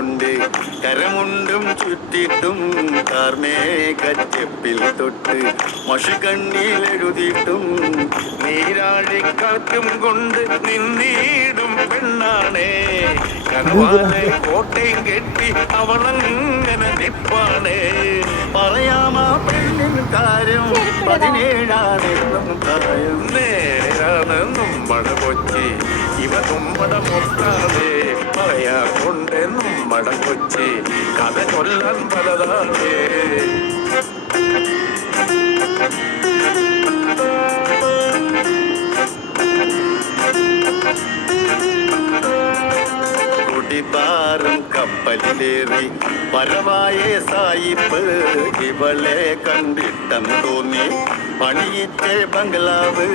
കൊണ്ട് കരമുണ്ടും ചുറ്റിട്ടും കാർമേഘച്ചെപ്പിൽ തൊട്ട് മഷിക്കണ്ണിലെഴുതിയിട്ടും നീരാഴിക്കാറ്റും കൊണ്ട് നിന്നീടും പെണ്ണാണേ കനവാലെ കോട്ടയും കെട്ടി അവളങ്ങനെ നിപ്പാണേ പറയാമാ പെണ്ണിൻ കാര്യം 17ആണെന്നും പ്രായം നേരാണെന്നും മടകൊച്ചി ഇവ തുമ്മട മൊത്താതെ പറയാറുണ്ട് നമ്മട കൊച്ചി കഥ ചൊല്ലാൻ പലതാണേ കുടിപാറും കപ്പലിലേറി പരവായ സായിപ്പ് ഇവളെ കണ്ടിട്ടം തോന്നി പണിയിച്ച ബംഗ്ലാവ്